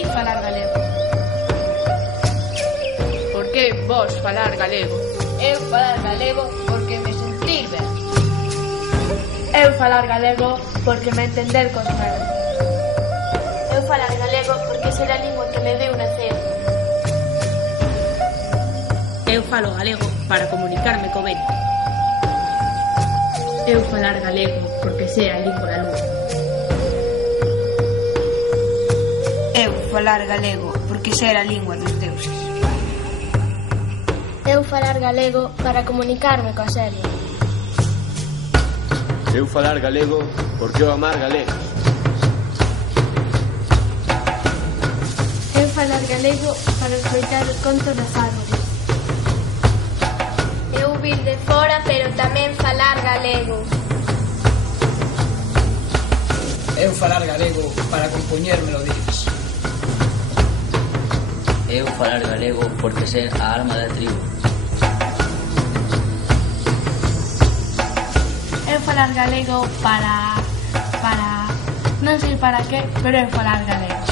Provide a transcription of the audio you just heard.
sentir falar galego. Por que vos falar galego? Eu falar galego porque me sentir ben. Eu falar galego porque me entender cos meus. Eu falar galego porque ser a lingua que me deu nacer. Eu falo galego para comunicarme co vento. Eu falar galego porque sei a lingua da luz. Eu falar galego porque sei a lingua dos deuses. Eu falar galego para comunicarme coa serie. Eu falar galego porque eu amar galego. Eu falar galego para escoitar os contos das árvores. Eu vir de fora, pero tamén falar galego. Eu falar galego para compoñer melodías. Eu falar galego porque ser a alma da tribu. Eu falar galego para non sei para que, pero eu falar galego.